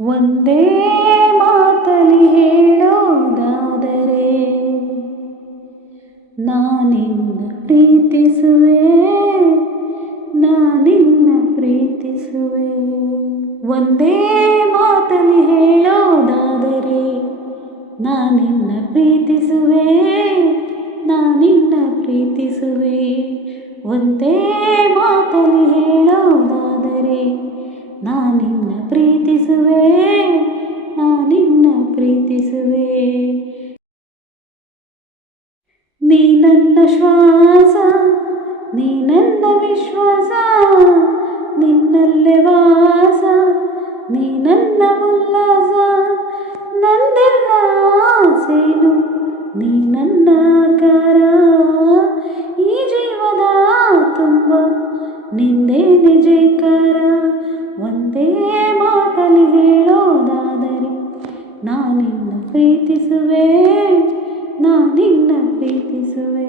ಒಂದೇ ಮಾತಲಿ ಹೇಳೋದಾದರೆ ನಾನಿನ್ನ ಪ್ರೀತಿಸುವೆ ನಾನಿನ್ನ ಪ್ರೀತಿಸುವೆ. ಒಂದೇ ಮಾತಲಿ ಹೇಳೋದಾದರೆ ನಾನಿನ್ನ ಪ್ರೀತಿಸುವೆ ನಾನಿನ್ನ ಪ್ರೀತಿಸುವೆ. ಒಂದೇ ಮಾತಲಿ ಹೇಳೋದಾದರೆ ನಾನಿನ್ನ ಪ್ರೀತಿಸುವೆ ನಾನಿನ್ನ ಪ್ರೀತಿಸುವೆ ನೀ ನನ್ನ ಶ್ವಾಸ ನೀ ನನ್ನ ವಿಶ್ವಾಸ ನಿನ್ನಲ್ಲೇ ವಾಸ ನೀ ನನ್ನ ಉಲ್ಲಾಸ ನಂದೆಲ್ಲ ಆಸೆನು ನೀ ನನ್ನ ನಾನಿನ್ನ ಪ್ರೀತಿಸುವೆ ನಾನಿನ್ನ ಪ್ರೀತಿಸುವೆ.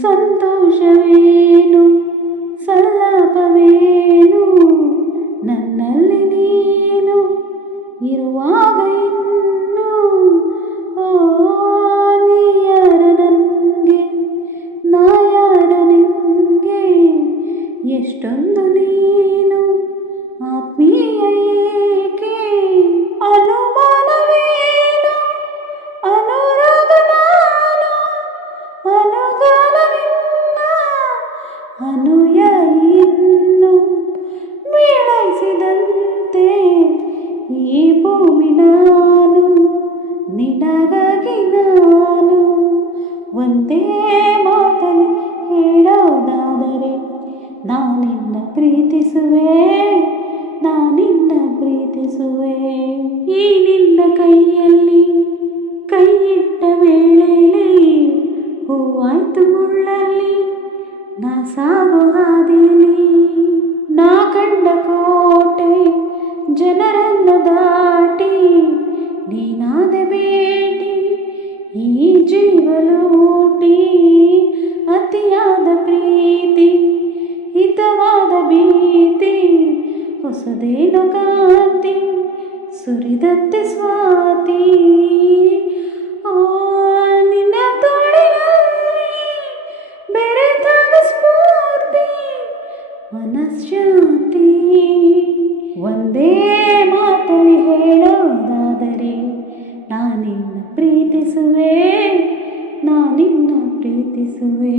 ಸಂತೋಷವೇನು ಸಲ್ಲಾಪವೇನು ನನ್ನಲ್ಲಿ ನೀನು ಇರುವಾಗ ಎಷ್ಟೊಂದು ನೀನು ಭೂಮಿ ನಾನು, ನಿನಗಾಗಿ ನಾನು. ಒಂದೇ ಮಾತಲ್ಲಿ ಹೇಳೋದಾದರೆ ನಾನಿನ್ನ ಪ್ರೀತಿಸುವೆ ನಾನಿನ್ನ ಪ್ರೀತಿಸುವೆ. ಈ ನಿನ್ನ ಕೈಯಲ್ಲಿ ಕೈಯಿಟ್ಟ ವೇಳೆಯಲ್ಲಿ ಹೂವಾಯ್ತು ಮುಳ್ಳಲ್ಲಿ, ನಾ ಸಾಗು ಹಾದಿಲಿ ನಾ ಕಂಡ ಕೋಟೆ ಜನರನ್ನ ಸುರಿದಂತೆ ಸ್ವಾತಿ. ಆ ನಿನ್ನ ತೊಳೆಯಲ್ಲಿ ಬೆರೆತಾಗ ಸ್ಫೂರ್ತಿ ಮನಃಶಾಂತಿ ಒಂದೇ ಮಾತಲ್ಲಿ ಹೇಳೋದಾದರೆ ನಾನಿನ್ನು ಪ್ರೀತಿಸುವೆ ನಾನಿನ್ನ ಪ್ರೀತಿಸುವೆ.